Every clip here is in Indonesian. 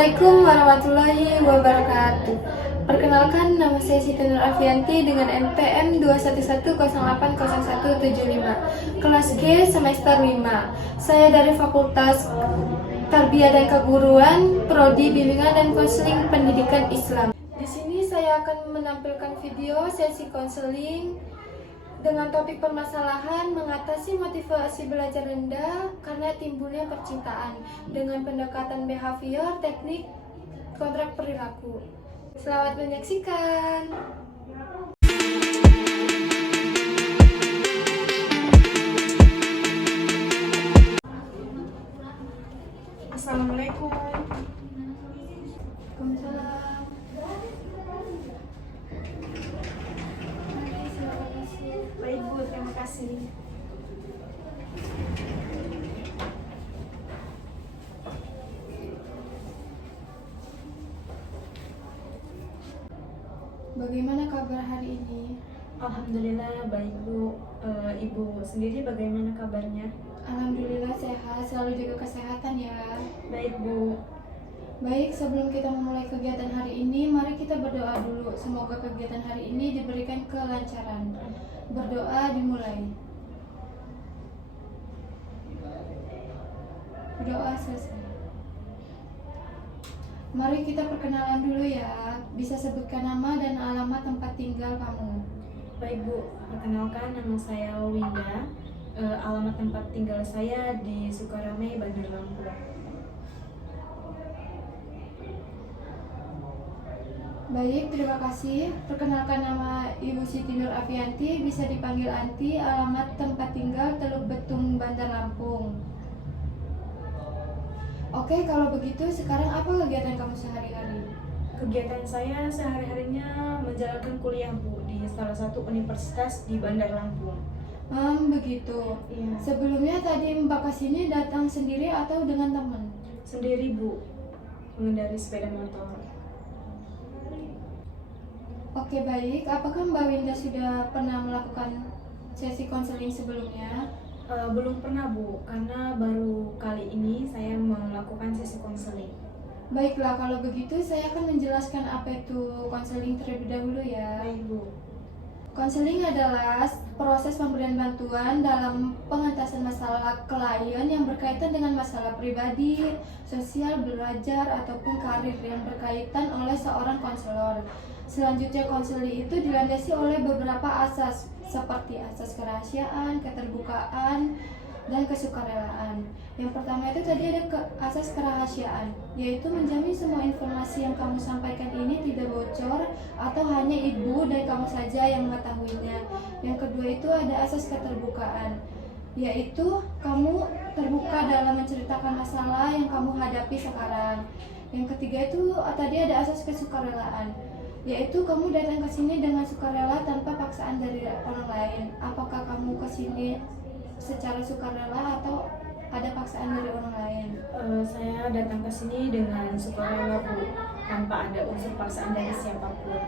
Assalamualaikum warahmatullahi wabarakatuh. Perkenalkan, nama saya Siti Nur Afianti dengan NPM 211080175, kelas G semester 5. Saya dari Fakultas Tarbiyah dan Keguruan, Prodi Bimbingan dan Konseling Pendidikan Islam. Di sini saya akan menampilkan video sesi konseling dengan topik permasalahan mengatasi motivasi belajar rendah karena timbulnya percintaan dengan pendekatan behavior, teknik, kontrak perilaku. Selamat menyaksikan. Assalamualaikum. Waalaikumsalam. Baik Bu, terima kasih. Bagaimana kabar hari ini? Alhamdulillah baik Bu. Ibu sendiri bagaimana kabarnya? Alhamdulillah sehat, selalu jaga kesehatan ya. Baik Bu. Baik, sebelum kita memulai kegiatan hari ini, mari kita berdoa dulu. Semoga kegiatan hari ini diberikan kelancaran. Berdoa dimulai. Berdoa selesai. Mari kita perkenalan dulu ya. Bisa sebutkan nama dan alamat tempat tinggal kamu. Baik Bu, perkenalkan nama saya Winda. Alamat tempat tinggal saya di Sukarame, Bandar Lampung. Baik, terima kasih. Perkenalkan, nama Ibu Siti Nur Afianti, bisa dipanggil Anti. Alamat tempat tinggal Teluk Betung, Bandar Lampung. Oke, kalau begitu sekarang apa kegiatan kamu sehari-hari? Kegiatan saya sehari-harinya menjalankan kuliah Bu di salah satu universitas di Bandar Lampung. Begitu. Iya. Sebelumnya tadi Mbak kesini datang sendiri atau dengan teman? Sendiri Bu, mengendarai sepeda motor. Oke, baik. Apakah Mbak Winda sudah pernah melakukan sesi konseling sebelumnya? Belum pernah Bu, karena baru kali ini saya melakukan sesi konseling. Baiklah, kalau begitu saya akan menjelaskan apa itu konseling terlebih dahulu ya. Baik Bu. Konseling adalah proses pemberian bantuan dalam pengentasan masalah klien yang berkaitan dengan masalah pribadi, sosial, belajar, ataupun karir yang berkaitan oleh seorang konselor. Selanjutnya, konseling itu dilandasi oleh beberapa asas seperti asas kerahasiaan, keterbukaan, dan kesukarelaan. Yang pertama itu tadi ada asas kerahasiaan, yaitu menjamin semua informasi yang kamu sampaikan ini tidak bocor atau hanya ibu dan kamu saja yang mengetahuinya. Yang kedua itu ada asas keterbukaan, yaitu kamu terbuka dalam menceritakan masalah yang kamu hadapi sekarang. Yang ketiga itu tadi ada asas kesukarelaan, yaitu kamu datang ke sini dengan sukarela tanpa paksaan dari orang lain. Apakah kamu ke sini secara sukarela atau ada paksaan dari orang lain? Saya datang ke sini dengan sukarela Bu, tanpa ada unsur paksaan dari siapapun.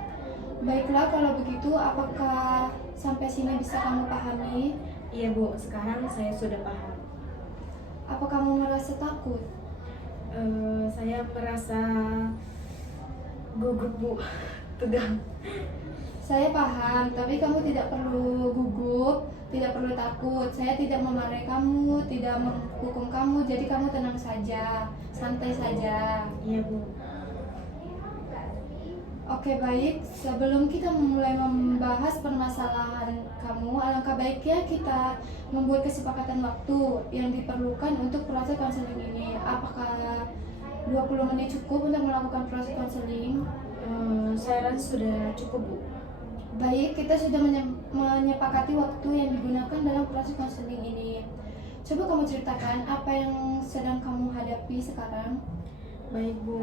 Baiklah, kalau begitu apakah sampai sini bisa kamu pahami? Iya Bu, sekarang saya sudah paham. Apa kamu merasa takut? Saya merasa gugup Bu, tegang. Saya paham, tapi kamu tidak perlu gugup, tidak perlu takut. Saya tidak memarahi kamu, tidak menghukum kamu, jadi kamu tenang saja, santai saja. Iya Bu. Oke, baik. Sebelum kita memulai membahas permasalahan kamu, alangkah baiknya kita membuat kesepakatan waktu yang diperlukan untuk proses konseling ini. Apakah 20 menit cukup untuk melakukan proses konseling? Saya rasa sudah cukup Bu. Baik, kita sudah menyepakati waktu yang digunakan dalam proses konseling ini. Coba kamu ceritakan apa yang sedang kamu hadapi sekarang. Baik Bu,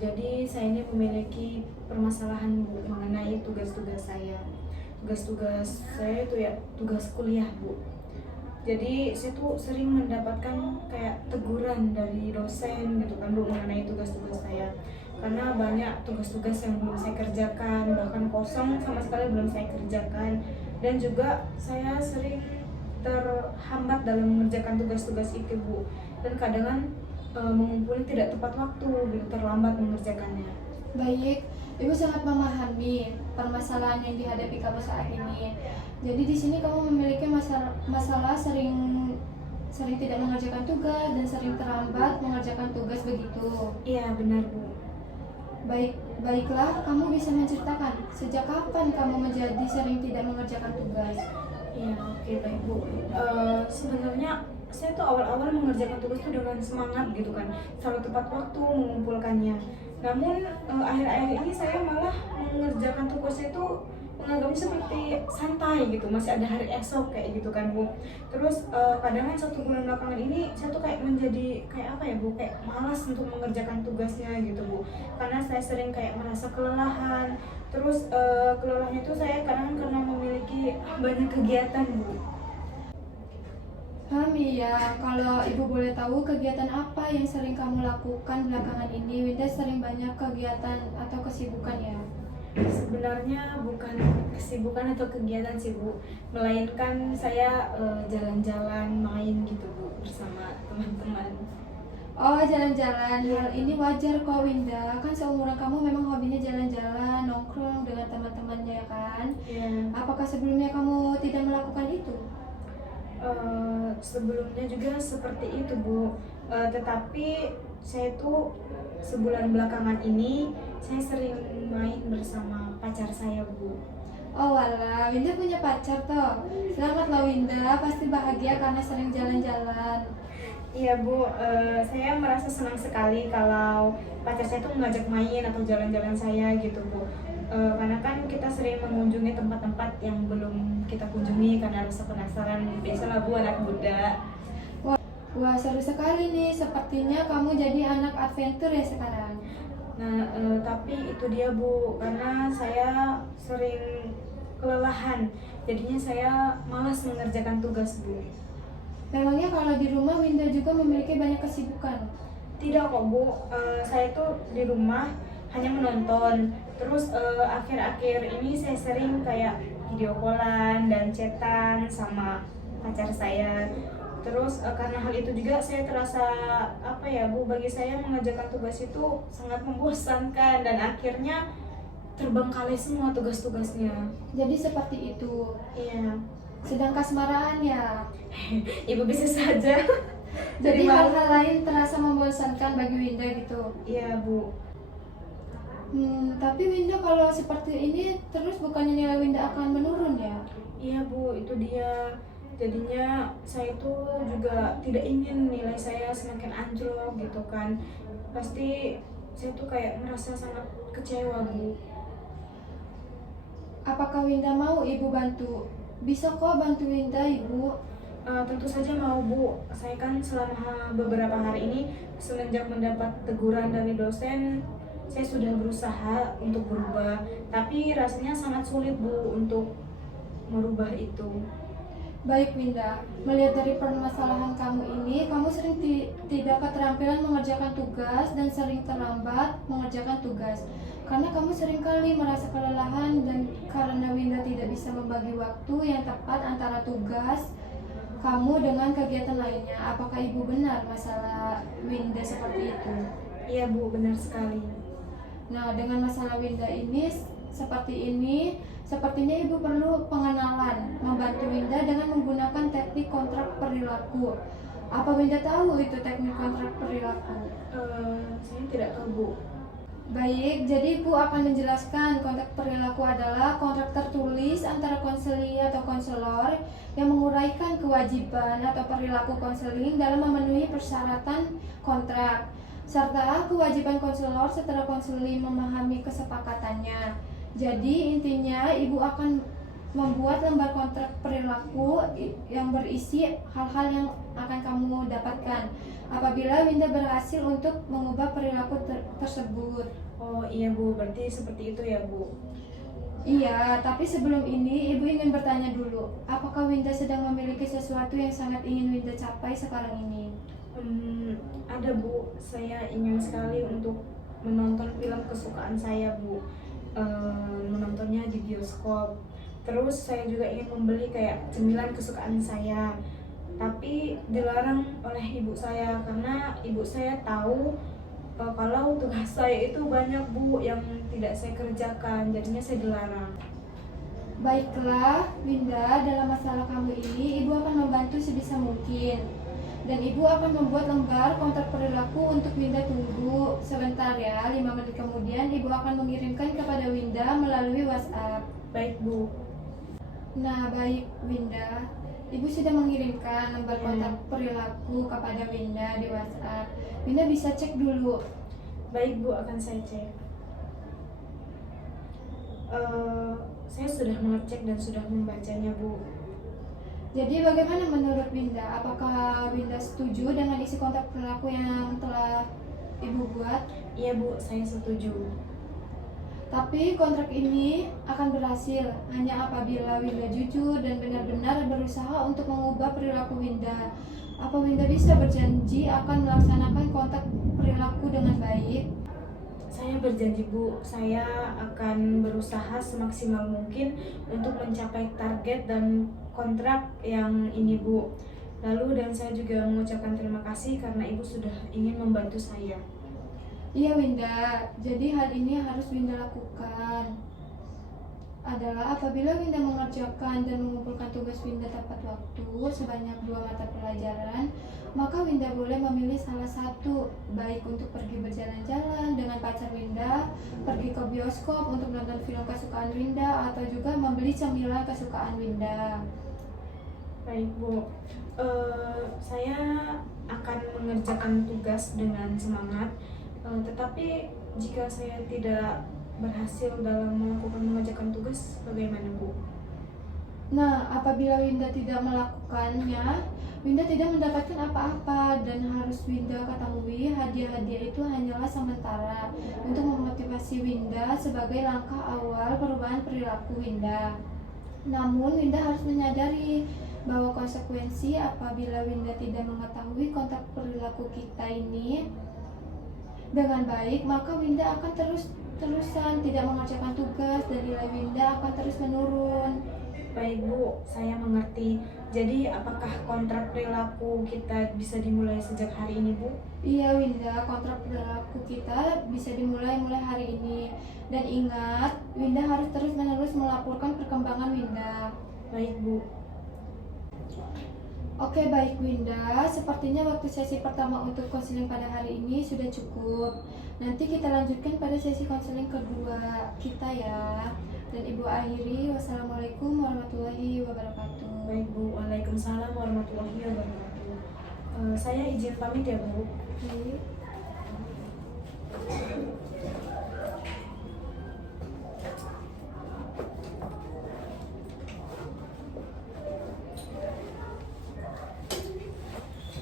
jadi saya ini memiliki permasalahan Bu mengenai tugas-tugas saya. Tugas-tugas saya itu ya tugas kuliah Bu. Jadi saya tuh sering mendapatkan kayak teguran dari dosen gitu kan Bu mengenai tugas-tugas saya. Karena banyak tugas-tugas yang belum saya kerjakan, bahkan kosong sama sekali belum saya kerjakan. Dan juga saya sering terhambat dalam mengerjakan tugas-tugas itu Bu. Dan kadang mengumpulnya tidak tepat waktu, gitu, terlambat mengerjakannya. Baik, Ibu sangat memahami permasalahan yang dihadapi kamu saat ini. Jadi di sini kamu memiliki masalah sering tidak mengerjakan tugas dan sering terlambat mengerjakan tugas begitu. Iya benar Bu. Baiklah, kamu bisa menceritakan sejak kapan kamu menjadi sering tidak mengerjakan tugas? Iya, oke, baik Bu. Sebenarnya saya tuh awal-awal mengerjakan tugas tuh dengan semangat gitu kan, selalu tepat waktu mengumpulkannya. Namun akhir-akhir ini saya malah mengerjakan tugasnya itu menganggapnya seperti santai gitu, masih ada hari esok kayak gitu kan Bu. Terus kadang 1 bulan belakangan ini saya tuh kayak menjadi kayak apa ya Bu, kayak malas untuk mengerjakan tugasnya gitu Bu, karena saya sering kayak merasa kelelahan. Terus kelelahannya itu saya kadang karena memiliki banyak kegiatan Bu. Ya, kalau Ibu boleh tahu kegiatan apa yang sering kamu lakukan belakangan ini? Winda sering banyak kegiatan atau kesibukan ya? Sebenarnya bukan kesibukan atau kegiatan sih Bu, melainkan saya jalan-jalan main gitu Bu bersama teman-teman. Oh, jalan-jalan. Hal ini wajar kok Winda. Kan seumuran kamu memang hobinya jalan-jalan, nongkrong dengan teman-temannya ya kan? Iya. Apakah sebelumnya kamu tidak melakukan itu? Sebelumnya juga seperti itu Bu, tetapi saya tuh sebulan belakangan ini saya sering main bersama pacar saya Bu. Oh walah, Winda punya pacar toh. Selamat loh Winda, pasti bahagia karena sering jalan-jalan. Iya Bu, saya merasa senang sekali kalau pacar saya tuh mengajak main atau jalan-jalan saya gitu Bu. Karena kan kita sering mengunjungi tempat-tempat yang belum kita kunjungi karena rasa penasaran. Biasalah Bu, anak muda. Wah, seru sekali nih. Sepertinya kamu jadi anak adventure ya sekarang. Nah, tapi itu dia Bu, karena saya sering kelelahan, jadinya saya malas mengerjakan tugas Bu. Memangnya kalau di rumah Winda juga memiliki banyak kesibukan? Tidak kok Bu, saya tuh di rumah hanya menonton. Terus akhir-akhir ini saya sering kayak video callan dan chatan sama pacar saya. Terus karena hal itu juga saya terasa apa ya Bu, bagi saya mengerjakan tugas itu sangat membosankan dan akhirnya terbengkalai semua tugas-tugasnya. Jadi seperti itu. Iya. Sedang kasmaran ya. Ibu bisa saja. Jadi Malu. hal-hal lain terasa membosankan bagi Winda gitu. Iya Bu. Tapi Winda kalau seperti ini terus bukannya nilai Winda akan menurun ya? Iya Bu, itu dia. Jadinya saya tuh juga tidak ingin nilai saya semakin anjlok gitu kan. Pasti saya tuh kayak merasa sangat kecewa Bu. Apakah Winda mau Ibu bantu? Bisa kok bantu Winda Ibu. Tentu saja mau Bu. Saya kan selama beberapa hari ini semenjak mendapat teguran dari dosen, saya sudah berusaha untuk berubah, tapi rasanya sangat sulit Bu untuk merubah itu. Baik Winda, melihat dari permasalahan kamu ini, kamu sering tidak keterampilan mengerjakan tugas dan sering terlambat mengerjakan tugas. Karena kamu seringkali merasa kelelahan dan karena Winda tidak bisa membagi waktu yang tepat antara tugas kamu dengan kegiatan lainnya. Apakah Ibu benar masalah Winda seperti itu? Iya Bu, benar sekali. Nah, dengan masalah Winda ini seperti ini, sepertinya Ibu perlu pengenalan, membantu Winda dengan menggunakan teknik kontrak perilaku. Apa Winda tahu itu teknik kontrak perilaku? Saya tidak tahu Bu. Baik, jadi Ibu akan menjelaskan kontrak perilaku adalah kontrak tertulis antara konseli atau konselor yang menguraikan kewajiban atau perilaku konseling dalam memenuhi persyaratan kontrak serta kewajiban konselor setelah konseli memahami kesepakatannya. Jadi intinya Ibu akan membuat lembar kontrak perilaku yang berisi hal-hal yang akan kamu dapatkan apabila Winda berhasil untuk mengubah perilaku tersebut. Oh iya Bu, berarti seperti itu ya Bu. Iya, tapi sebelum ini Ibu ingin bertanya dulu, apakah Winda sedang memiliki sesuatu yang sangat ingin Winda capai sekarang ini? Ada Bu, saya ingin sekali untuk menonton film kesukaan saya Bu. Menontonnya di bioskop. Terus saya juga ingin membeli kayak cemilan kesukaan saya. tapi dilarang oleh ibu saya karena ibu saya tahu kalau tugas saya itu banyak Bu yang tidak saya kerjakan, jadinya saya dilarang. Baiklah, Winda, dalam masalah kamu ini, Ibu akan membantu sebisa mungkin. Dan Ibu akan membuat lembar kontrak perilaku untuk Winda tunggu. Sebentar ya, 5 menit kemudian Ibu akan mengirimkan kepada Winda melalui WhatsApp. Baik Bu. Nah, baik Winda. Ibu sudah mengirimkan lembar kontrak perilaku kepada Winda di WhatsApp. Winda bisa cek dulu. Baik Bu, akan saya cek. Saya sudah mengecek dan sudah membacanya Bu. Jadi bagaimana menurut Winda? Apakah Winda setuju dengan isi kontrak perilaku yang telah Ibu buat? Iya Bu, saya setuju. Tapi kontrak ini akan berhasil hanya apabila Winda jujur dan benar-benar berusaha untuk mengubah perilaku Winda. Apa Winda bisa berjanji akan melaksanakan kontrak perilaku dengan baik? Saya berjanji Bu, saya akan berusaha semaksimal mungkin untuk mencapai target dan kontrak yang ini Bu. Lalu dan saya juga mengucapkan terima kasih karena Ibu sudah ingin membantu saya. Iya Winda, jadi hal ini harus Winda lakukan adalah apabila Winda mengerjakan dan mengumpulkan tugas Winda tepat waktu sebanyak 2 mata pelajaran, maka Winda boleh memilih salah satu, baik untuk pergi berjalan-jalan dengan pacar Winda, pergi ke bioskop untuk menonton film kesukaan Winda, atau juga membeli cemilan kesukaan Winda. Baik Bu, saya akan mengerjakan tugas dengan semangat, tetapi jika saya tidak berhasil dalam mengerjakan tugas, bagaimana Bu? Nah, apabila Winda tidak melakukannya, Winda tidak mendapatkan apa-apa, dan harus Winda ketahui hadiah-hadiah itu hanyalah sementara untuk memotivasi Winda sebagai langkah awal perubahan perilaku Winda. Namun Winda harus menyadari bahwa konsekuensi apabila Winda tidak mengetahui kontrak perilaku kita ini dengan baik, maka Winda akan terusan tidak mengerjakan tugas dan nilai Winda akan terus menurun. Baik Bu, saya mengerti. Jadi apakah kontrak perilaku kita bisa dimulai sejak hari ini Bu? Iya Winda, kontrak perilaku kita bisa dimulai mulai hari ini. Dan ingat, Winda harus terus-menerus melaporkan perkembangan Winda. Baik Bu. Oke, baik Winda, sepertinya waktu sesi pertama untuk konseling pada hari ini sudah cukup. Nanti kita lanjutkan pada sesi konseling kedua kita ya. Dan Ibu akhiri, wassalamualaikum warahmatullahi wabarakatuh. Baik Bu, waalaikumsalam warahmatullahi wabarakatuh. Saya izin pamit ya Bu. Oke.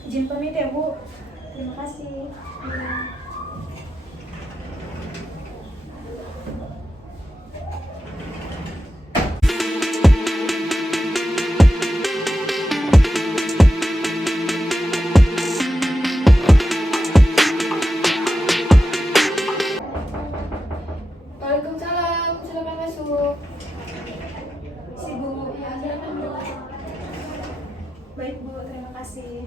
Izin pamit ya Bu. Terima kasih. Waalaikumsalam, silakan masuk. Si Bu, ya silakan Bu. Baik Bu, terima kasih.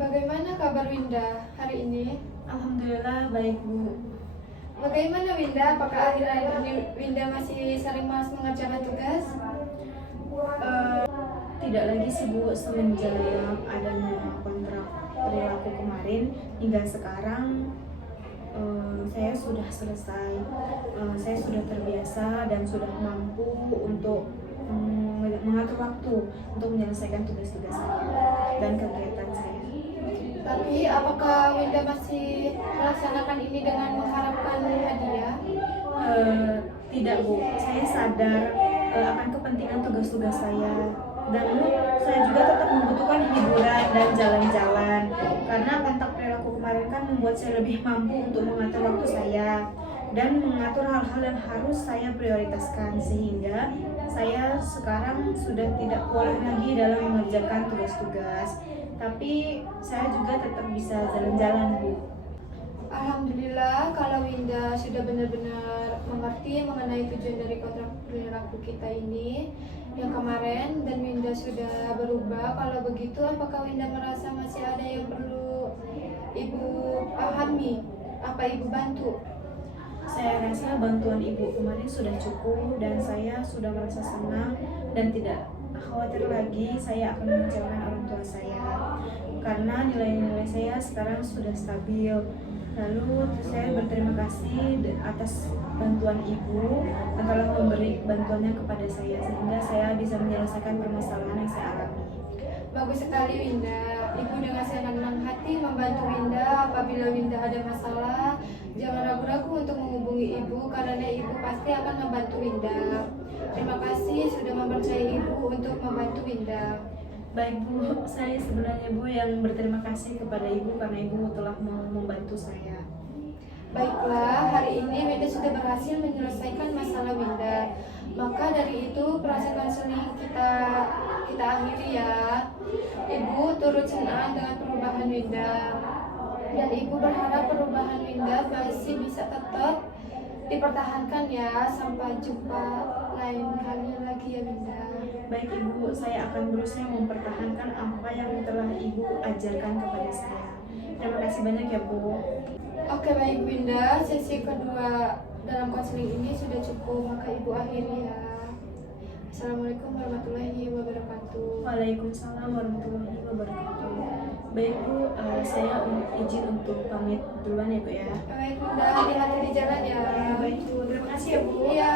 Bagaimana kabar Winda hari ini? Alhamdulillah baik Bu. Bagaimana Winda? Apakah akhir-akhir ini Winda masih sering malas mengerjakan tugas? Tidak lagi sih Bu, semenjak adanya kontrak perilaku kemarin hingga sekarang saya sudah selesai, saya sudah terbiasa dan sudah mampu untuk mengatur waktu untuk menyelesaikan tugas-tugas saya dan kegiatan saya. Tapi apakah Winda masih melaksanakan ini dengan mengharapkan hadiah? Tidak Bu, saya sadar akan kepentingan tugas-tugas saya, dan saya juga tetap membutuhkan hiburan dan jalan-jalan karena kontak perilaku kemarin kan membuat saya lebih mampu untuk mengatur waktu saya dan mengatur hal-hal yang harus saya prioritaskan, sehingga saya sekarang sudah tidak boleh lagi dalam mengerjakan tugas-tugas, tapi saya juga tetap bisa jalan-jalan Bu. Alhamdulillah kalau Winda sudah benar-benar mengerti mengenai tujuan dari kontrak perilaku kita ini yang kemarin, dan Winda sudah berubah. Kalau begitu, apakah Winda merasa masih ada yang perlu Ibu pahami? Apa Ibu bantu? Saya rasa bantuan ibu kemarin sudah cukup dan saya sudah merasa senang dan tidak khawatir lagi saya akan mengecewakan orang tua saya karena nilai-nilai saya sekarang sudah stabil. Lalu saya berterima kasih atas bantuan ibu yang telah memberi bantuannya kepada saya sehingga saya bisa menyelesaikan permasalahan yang saya alami. Bagus sekali Winda. Ibu dengan senang hati membantu Winda. Apabila Winda ada masalah, jangan ragu-ragu untuk menghubungi Ibu karena Ibu pasti akan membantu Winda. Terima kasih sudah mempercayai Ibu untuk membantu Winda. Baik Bu, saya sebenarnya Bu yang berterima kasih kepada Ibu karena Ibu telah mau membantu saya. Baiklah, hari ini Winda sudah berhasil menyelesaikan masalah Winda. Maka dari itu proses konseling kita akhiri ya. Ibu turut senang dengan perubahan Winda, dan Ibu berharap perubahan Winda masih bisa tetap dipertahankan ya. Sampai jumpa lain kali lagi ya Winda. Baik Ibu, saya akan berusaha mempertahankan apa yang telah Ibu ajarkan kepada saya. Terima kasih banyak ya Bu. Oke baik Winda, sesi kedua dalam konseling ini sudah cukup, maka Ibu akhiri ya. Assalamualaikum warahmatullahi wabarakatuh. Waalaikumsalam warahmatullahi wabarakatuh. Baik Bu, saya izin untuk pamit duluan ya Bu ya. Baik Winda, hati-hati di jalan ya. Baik Bu, terima kasih ya Bu. Iya.